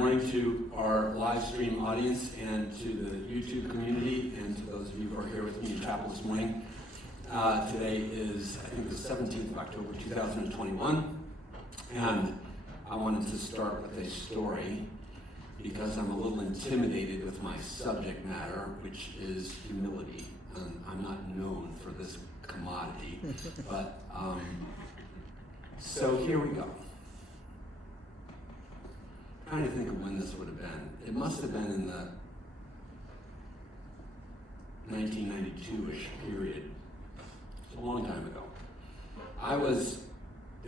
morning to our live stream audience and to the YouTube community and to those of you who are here with me in chapel this morning. Today is, I think, the 17th of October, 2021, and I wanted to start with a story because I'm a little intimidated with my subject matter, which is humility. I'm not known for this commodity, but so here we go. I'm trying to think of when this would have been. It must have been in the 1992-ish period. It's a long time ago. I was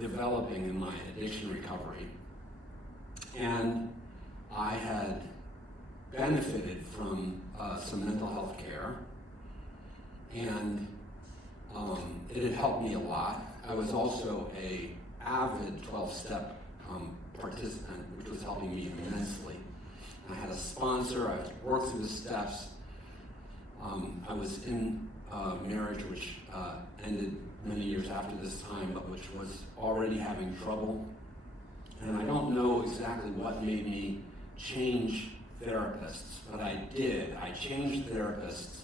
developing in my addiction recovery, and I had benefited from some mental health care, and it had helped me a lot. I was also an avid 12-step participant, which was helping me immensely. I had a sponsor. I worked through the steps. I was in a marriage which ended many years after this time, but which was already having trouble. And I don't know exactly what made me change therapists, but I did. I changed therapists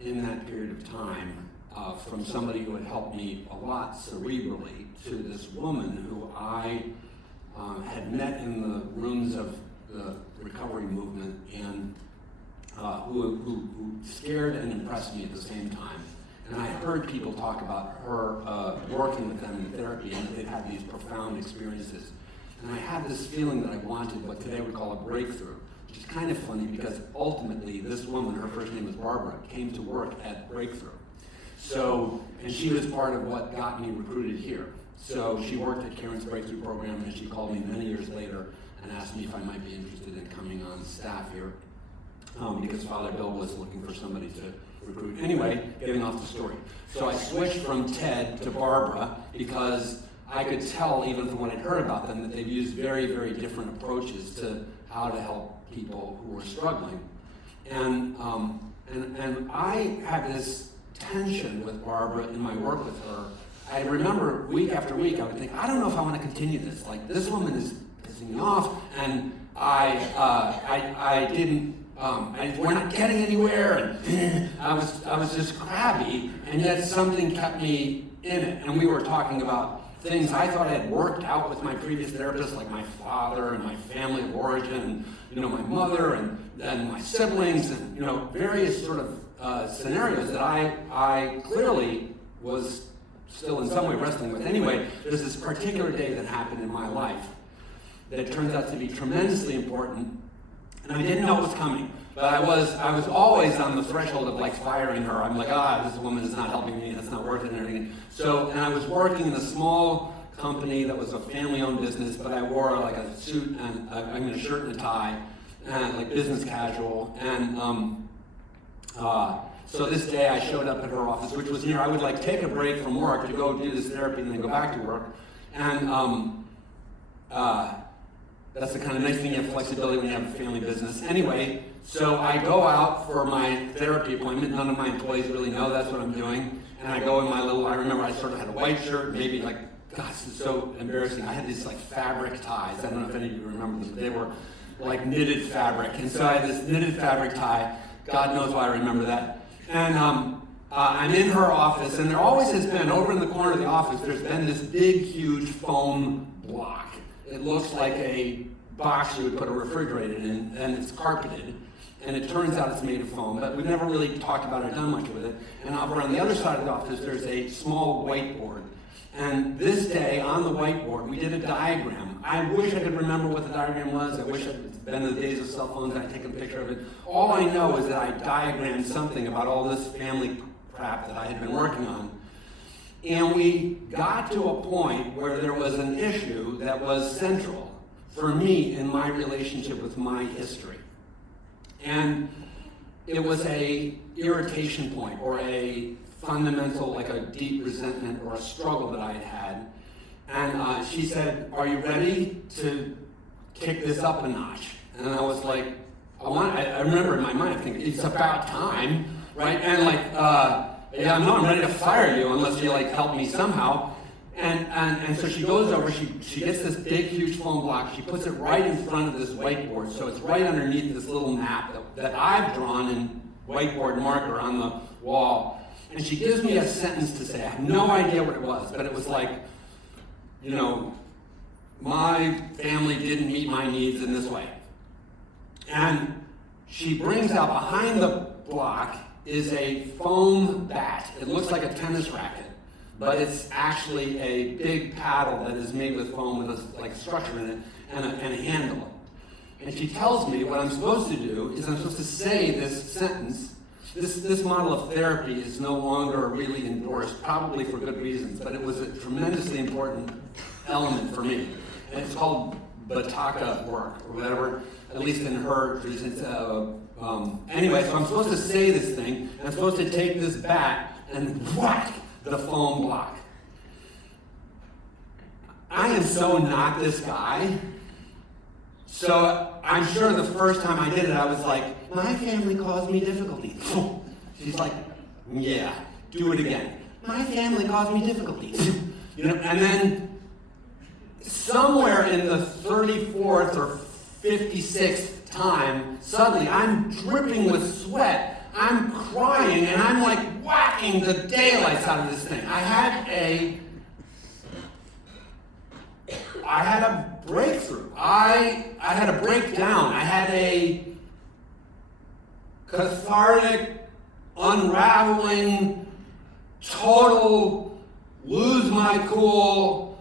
in that period of time from somebody who had helped me a lot cerebrally to this woman who I had met in the rooms of the recovery movement and who scared and impressed me at the same time. And I heard people talk about her working with them in therapy, and they'd had these profound experiences. And I had this feeling that I wanted what today we call a breakthrough, which is kind of funny because ultimately this woman, her first name was Barbara, came to work at Breakthrough. So, and she was part of what got me recruited here. So she worked at Caron's Breakthrough program, and she called me many years later and asked me if I might be interested in coming on staff here because Father Bill was looking for somebody to recruit. Anyway, getting off the story. So I switched from Ted to Barbara because I could tell, even from what I'd heard about them, that they've used very, very different approaches to how to help people who were struggling. And I had this tension with Barbara in my work with her. I remember week after week, I would think, I don't know if I want to continue this. Like, this woman is pissing me off, and we're not getting anywhere, and I was just crabby, and yet something kept me in it. And we were talking about things I thought I had worked out with my previous therapist, like my father and my family of origin, and, my mother and my siblings, and, various sort of scenarios that I clearly was still in some way wrestling with. Anyway, there's this particular day that happened in my life that turns out to be tremendously important, and I didn't know it was coming. But I was always on the threshold of like firing her. I'm like, this woman is not helping me, that's not worth it and everything. So, and I was working in a small company that was a family-owned business, but I wore like a suit and a shirt and a tie, and like business casual. And so this day I showed up at her office, which was near. I would like take a break from work to go do this therapy and then go back to work. And that's the kind of nice thing, you have flexibility when you have a family business. Anyway, so I go out for my therapy appointment. None of my employees really know that's what I'm doing. And I go in my I remember I sort of had a white shirt, maybe like, gosh, this is so embarrassing. I had these like fabric ties. I don't know if any of you remember them. They were like knitted fabric. And so I had this knitted fabric tie. God knows why I remember that. And I'm in her office, and there always has been, over in the corner of the office, there's been this big, huge foam block. It looks like a box you would put a refrigerator in, and it's carpeted. And it turns out it's made of foam, but we've never really talked about it or done much with it. And over on the other side of the office, there's a small whiteboard. And this day, on the whiteboard, we did a diagram. I wish I could remember what the diagram was. I wish it had been in the days of cell phones and I'd taken a picture of it. All I know is that I diagrammed something about all this family crap that I had been working on. And we got to a point where there was an issue that was central for me in my relationship with my history. And it was a irritation point or a fundamental, like a deep resentment or a struggle that I had had. And she said, "Are you ready to kick this up a notch?" And I was like, I remember in my mind, I think, it's about time, right? And like, yeah, no, I'm ready to fire you unless you like help me somehow. And so she goes over, she gets this big, huge foam block, she puts it right in front of this whiteboard, so it's right underneath this little map that I've drawn in whiteboard marker on the wall. And she gives me a sentence to say. I have no idea what it was, but it was like, you know, my family didn't meet my needs in this way. And she brings out behind the block is a foam bat. It looks like a tennis racket, but it's actually a big paddle that is made with foam with a like structure in it and a handle. And she tells me what I'm supposed to do is I'm supposed to say this sentence. This model of therapy is no longer really endorsed, probably for good reasons, but it was a tremendously important element for me. And it's called Bataka work, or whatever, at least in her tradition. Anyway, so I'm supposed to say this thing, and I'm supposed to take this bat and whack the foam block. I am so not this guy. So I'm sure the first time I did it, I was like, my family caused me difficulty. She's like, yeah, do it again. My family caused me difficulty. You know, and then somewhere in the 34th or 56th time, suddenly I'm dripping with sweat, I'm crying, and I'm like whacking the daylights out of this thing. I had a breakthrough. I had a breakdown. I had a cathartic, unraveling, total, lose my cool,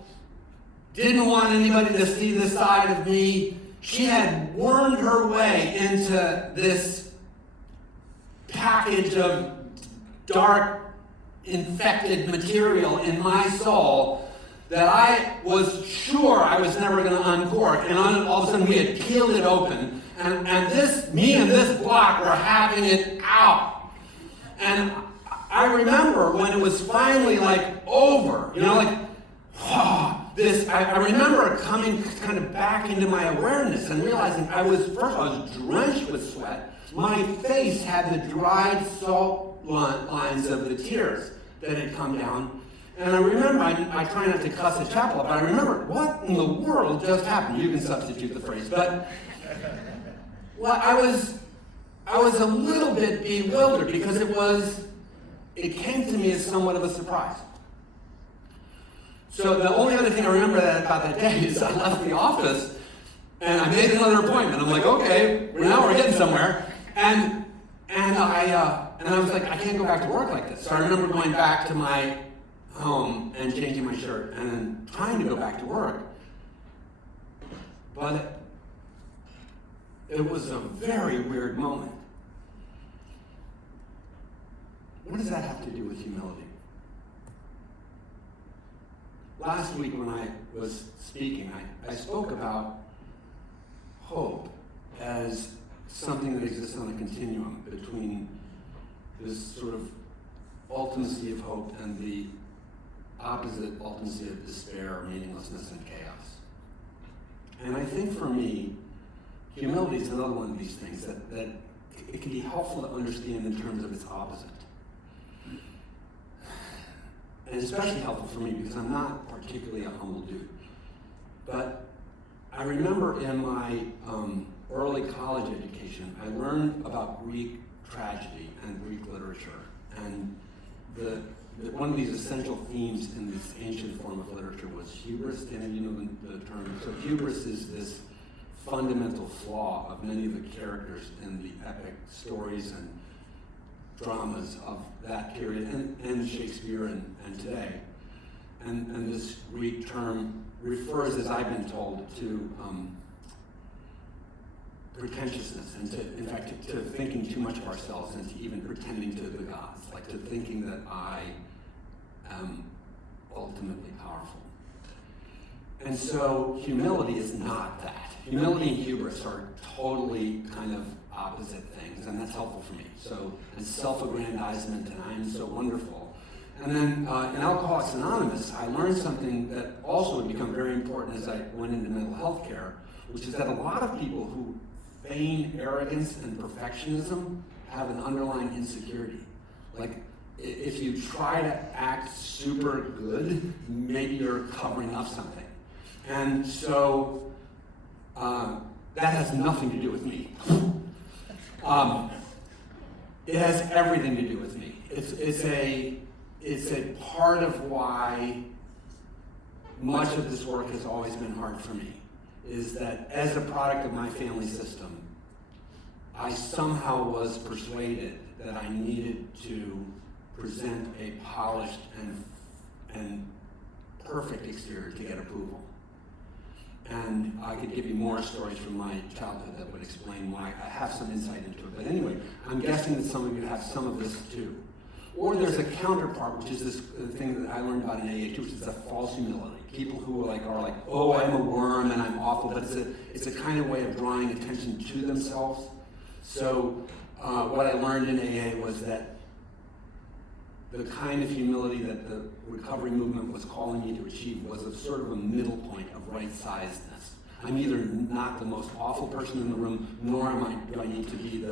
didn't want anybody to see this side of me. She had wormed her way into this package of dark, infected material in my soul that I was sure I was never going to uncork, and all of a sudden we had peeled it open, and me and this block were having it out. And I remember when it was finally like over, you know, like, I remember coming kind of back into my awareness and realizing I was drenched with sweat. My face had the dried salt lines of the tears that had come down. And I remember, I try not to cuss at chapel, but I remember, what in the world just happened? You can substitute the phrase, but well, I was a little bit bewildered because it came to me as somewhat of a surprise. So the only other thing I remember about that day is I left the office and I made another appointment. I'm like, okay, now we're getting somewhere. And I was like, I can't go back to work like this. So I remember going back to my home and changing my shirt and then trying to go back to work. But it was a very weird moment. What does that have to do with humility? Last week when I was speaking, I spoke about hope as something that exists on a continuum between this sort of ultimacy of hope and the opposite ultimacy of despair, meaninglessness, and chaos. And I think for me, humility is another one of these things that it can be helpful to understand in terms of its opposite. And especially helpful for me because I'm not particularly a humble dude. But I remember in my early college education, I learned about Greek tragedy and Greek literature. And one of these essential themes in this ancient form of literature was hubris. And you know the term. So hubris is this fundamental flaw of many of the characters in the epic stories and dramas of that period, and Shakespeare and today. And this Greek term refers, as I've been told, to pretentiousness and in fact, to thinking too much of ourselves and to even pretending to the gods, like to thinking that I am ultimately powerful. And so humility is not that. Humility and hubris are totally kind of opposite things, and that's helpful for me. So, and self-aggrandizement, and I am so wonderful. And then in Alcoholics Anonymous, I learned something that also would become very important as I went into mental health care, which is that a lot of people who feign arrogance and perfectionism have an underlying insecurity. Like, if you try to act super good, maybe you're covering up something. And so that has nothing to do with me. It has everything to do with me. It's a part of why much of this work has always been hard for me, is that as a product of my family system, I somehow was persuaded that I needed to present a polished and perfect exterior to get approval. And I could give you more stories from my childhood that would explain why. I have some insight into it. But anyway, I'm guessing that some of you have some of this too. Or there's a counterpart, which is this thing that I learned about in AA too, which is a false humility. People who are like, oh, I'm a worm and I'm awful, but it's a kind of way of drawing attention to themselves. So what I learned in AA was that the kind of humility that the recovery movement was calling me to achieve was a sort of a middle point of right-sizedness. I'm either not the most awful person in the room, nor do I need to be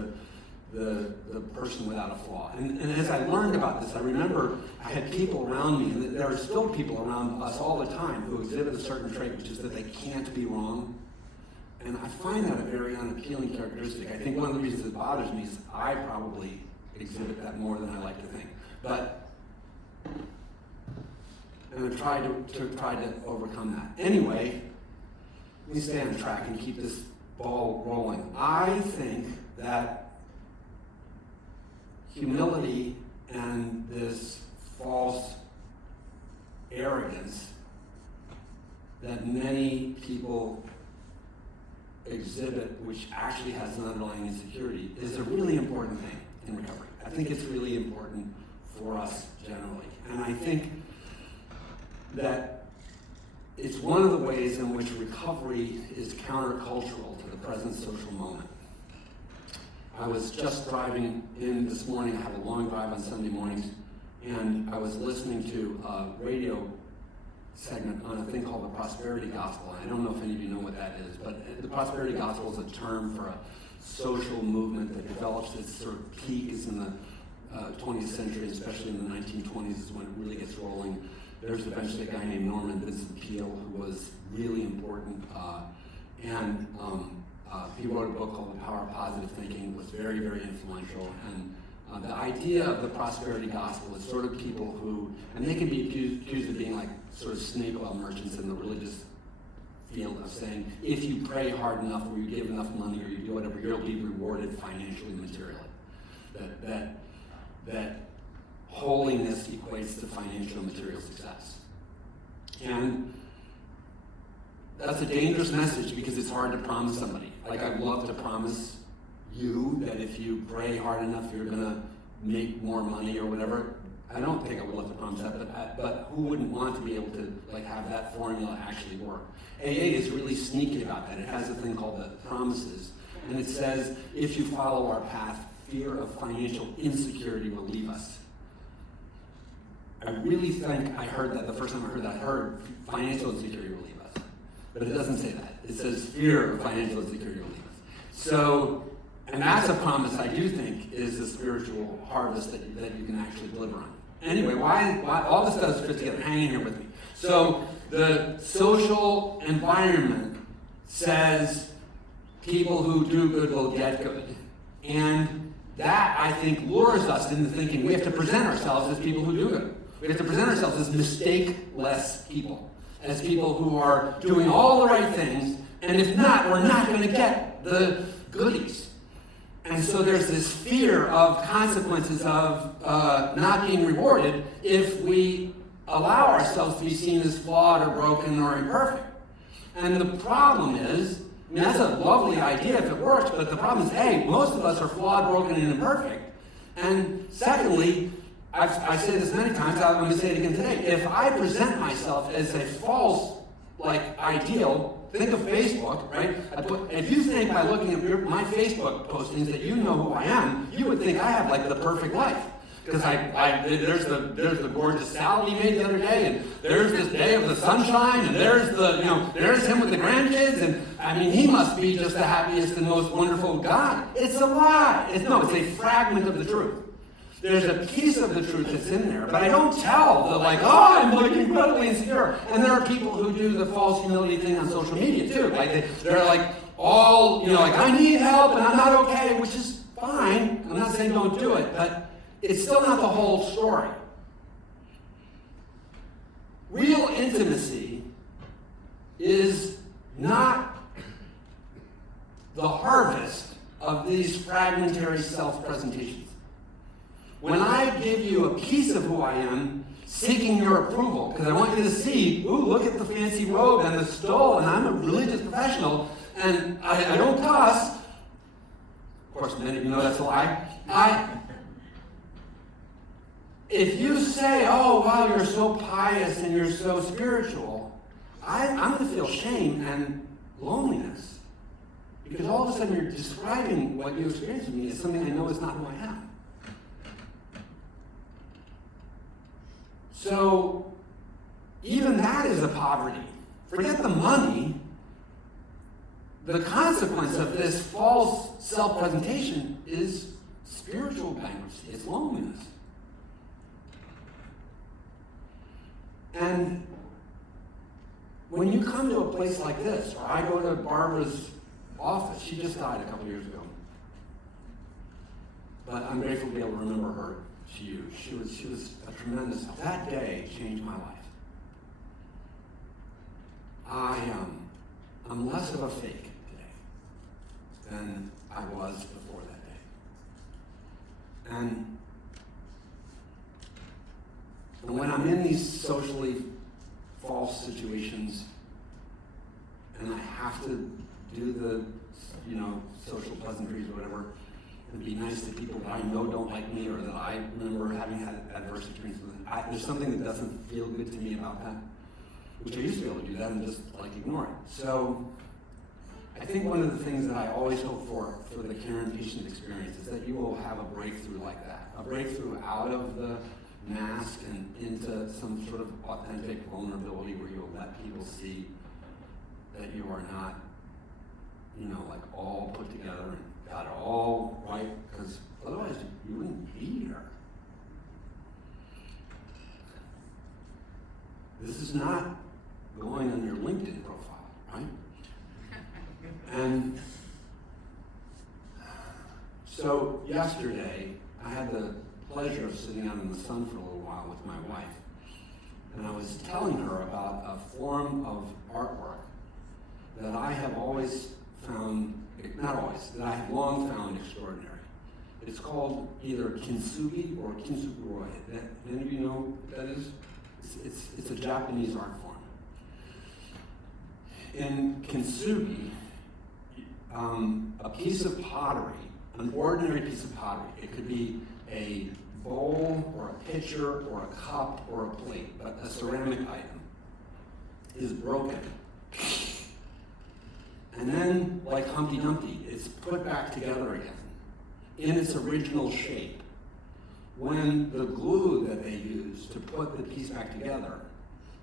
the person without a flaw. And as I learned about this, I remember I had people around me, and there are still people around us all the time who exhibit a certain trait, which is that they can't be wrong. And I find that a very unappealing characteristic. I think one of the reasons it bothers me is I probably exhibit that more than I like to think. And I've tried to overcome that. Anyway, let me stay on track and keep this ball rolling. I think that humility and this false arrogance that many people exhibit, which actually has an underlying insecurity, is a really important thing in recovery. I think it's really important for us generally. And I think that it's one of the ways in which recovery is countercultural to the present social moment. I was just driving in this morning. I have a long drive on Sunday mornings, and I was listening to a radio segment on a thing called the prosperity gospel. I don't know if any of you know what that is, but the prosperity gospel is a term for a social movement that develops its sort of peak is in the 20th century, especially in the 1920s is when it really gets rolling. There's eventually a guy named Norman Vincent Peale who was really important, and he wrote a book called The Power of Positive Thinking. It was very, very influential. And the idea of the prosperity gospel is sort of people who, and they can be accused of being like sort of snake oil merchants in the religious field of saying, if you pray hard enough, or you give enough money, or you do whatever, you'll be rewarded financially and materially. That holiness equates to financial and material success. And that's a dangerous message because it's hard to promise somebody. Like, I'd love to promise you that if you pray hard enough, you're going to make more money or whatever. I don't think I would love to promise that, but who wouldn't want to be able to have that formula actually work? AA is really sneaky about that. It has a thing called the promises, and it says, if you follow our path, fear of financial insecurity will leave us. I really think I heard that the first time I heard that. I heard financial insecurity will leave us. But it doesn't say that. It says fear of financial insecurity will leave us. So, and that's a promise I do think is a spiritual harvest that you can actually deliver on. Anyway, why all this does is fit together. Hang in here with me. So, the social environment says people who do good will get good. And that, I think, lures us into thinking we have to present ourselves as people who do good. We have to present ourselves as mistake-less people, as people who are doing all the right things, and if not, we're not going to get the goodies. And so there's this fear of consequences of not being rewarded if we allow ourselves to be seen as flawed or broken or imperfect. And the problem is, I mean, that's a lovely idea if it works, but the problem is, A, most of us are flawed, broken, and imperfect. And secondly, I say this many times, I'm going to say it again today, if I present myself as a false, ideal, think of Facebook, right? If you think by looking at my Facebook postings that you know who I am, you would think I have, the perfect life. Because there's the gorgeous salad he made the other day, and there's this day of the sunshine, and there's him with the grandkids, and he must be just the happiest and most wonderful God. It's a lie. It's a fragment of the truth. There's a piece of the truth that's in there, but I don't tell the like, oh, I'm like incredibly insecure. And there are people who do the false humility thing on social media too. Like they're like all, like I need help and I'm not okay, which is fine. I'm not saying don't do it, but it's still not the whole story. Real intimacy is not the harvest of these fragmentary self-presentations. When I give you a piece of who I am, seeking your approval, because I want you to see, ooh, look at the fancy robe and the stole, and I'm a religious professional, and I don't cuss. Of course, many of you know that's a lie. If you say, oh, wow, you're so pious and you're so spiritual, I'm going to feel shame and loneliness. Because all of a sudden you're describing what you experience with me as something I know is not who I am. So, even that is a poverty. Forget the money. The consequence of this false self-presentation is spiritual bankruptcy. It's loneliness. And when you come to a place like this, or I go to Barbara's office, she just died a couple years ago. But I'm grateful to be able to remember her to you. She was a tremendous help. That day changed my life. I'm less of a fake today than I was before that day. And when I'm in these socially false situations and I have to do the, social pleasantries or whatever, and be nice to people that I know don't like me or that I remember having had adverse experiences with, there's something that doesn't feel good to me about that, which I used to be able to do that and just ignore it. So I think one of the things that I always hope for the Caron patient experience is that you will have a breakthrough like that, a breakthrough out of the mask and into some sort of authentic vulnerability where you'll let people see that you are not, all put together and got it all right, because otherwise you wouldn't be here. This is not going on your LinkedIn profile, right? And so yesterday, I had the pleasure of sitting out in the sun for a little while with my wife, and I was telling her about a form of artwork that I have always found, not always, that I have long found extraordinary. It's called either kintsugi or kintsukuroi. Any of you know what that is? It's a Japanese art form. In kintsugi, a piece of pottery, an ordinary piece of pottery, it could be a bowl or a pitcher or a cup or a plate, but a ceramic item is broken. And then, like Humpty Dumpty, it's put back together again in its original shape. When the glue that they use to put the piece back together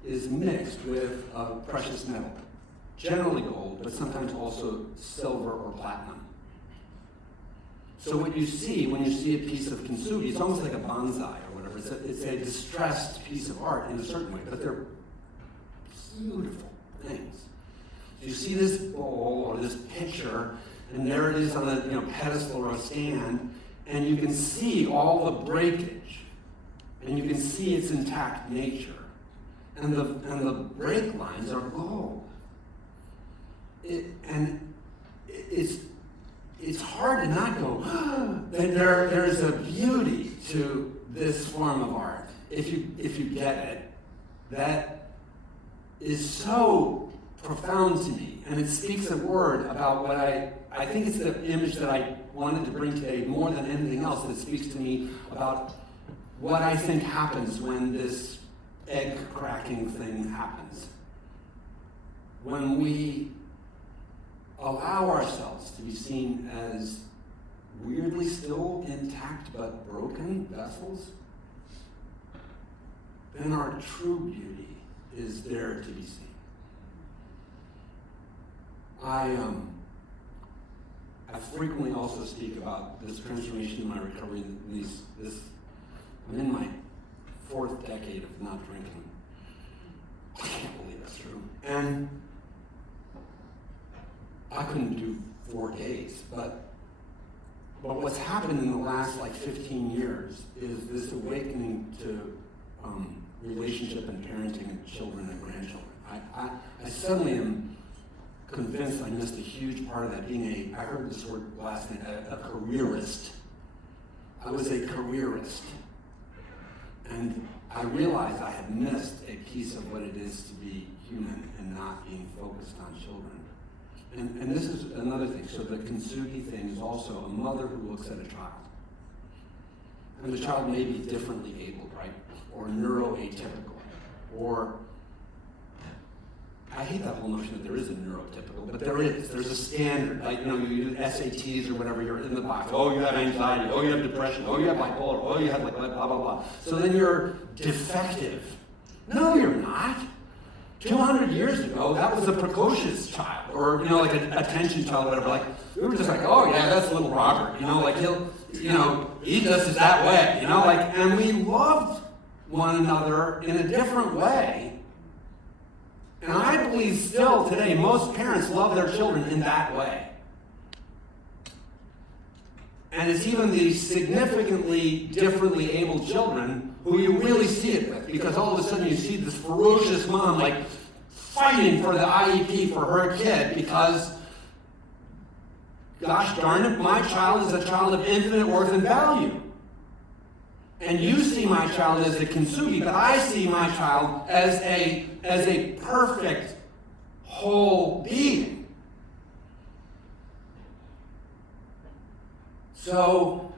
is mixed with a precious metal, generally gold, but sometimes also silver or platinum. So what you see when you see a piece of kintsugi, it's almost like a bonsai or whatever. It's a distressed piece of art in a certain way, but they're beautiful things. You see this bowl or this pitcher, and there it is on a pedestal or a stand, and you can see all the breakage, and you can see its intact nature, and the break lines are gold. It's hard to not go, that there's a beauty to this form of art, if you get it, that is so profound to me, and it speaks a word about what I think it's the image that I wanted to bring today more than anything else, that speaks to me about what I think happens when this egg cracking thing happens. When we allow ourselves to be seen as weirdly still intact but broken vessels, then our true beauty is there to be seen. I frequently also speak about this transformation in my recovery, this I'm in my 4th decade of not drinking. I can't believe that's true. And I couldn't do 4 days, but what's happened in the last 15 years is this awakening to relationship and parenting of children and grandchildren. I suddenly am convinced I missed a huge part of that, being I heard this word last night, a careerist. I was a careerist. And I realized I had missed a piece of what it is to be human and not being focused on children. And this is another thing. So the kintsugi thing is also a mother who looks at a child. And the child may be differently abled, right? Or neuroatypical. Or, I hate that whole notion that there is a neurotypical, but there is. There's a standard. You do SATs or whatever, you're in the box. Oh, you have anxiety. Oh, you have depression. Oh, you have bipolar. Oh, you have blah, blah, blah. So then you're defective. No, you're not. 200 years ago, that was a precocious child, or an attention child, or whatever. We were just oh yeah, that's little Robert. He just is that way. And we loved one another in a different way. And I believe still today, most parents love their children in that way. And it's even the significantly differently abled children who you really see it with, because all of a sudden you see this ferocious mom fighting for the IEP for her kid because, gosh darn it, my child is a child of infinite worth and value. And you see my child as a kintsugi, but I see my child as a perfect whole being. So,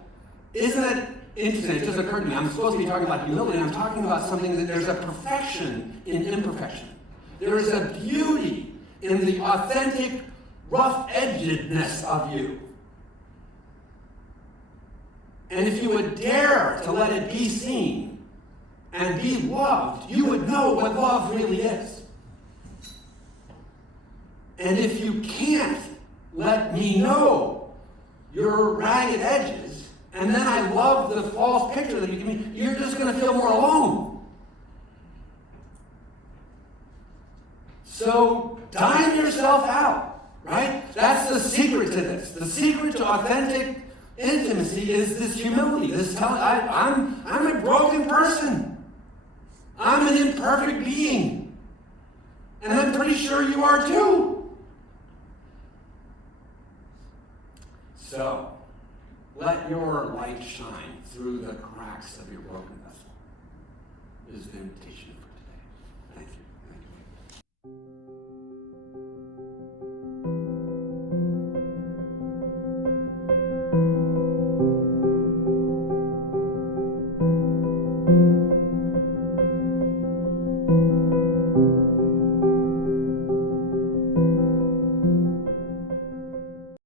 isn't it interesting? It just occurred to me. I'm supposed to be talking about humility, and I'm talking about something that there's a perfection in imperfection. There is a beauty in the authentic rough-edgedness of you. And if you would dare to let it be seen and be loved, you would know what love really is. And if you can't let me know your ragged edges, and then I love the false picture that you give me, you're just going to feel more alone. So dine yourself out, right? That's the secret to this. The secret to authentic intimacy is this humility. I'm a broken person. I'm an imperfect being. And I'm pretty sure you are too. So, let your light shine through the cracks of your broken vessel is the invitation for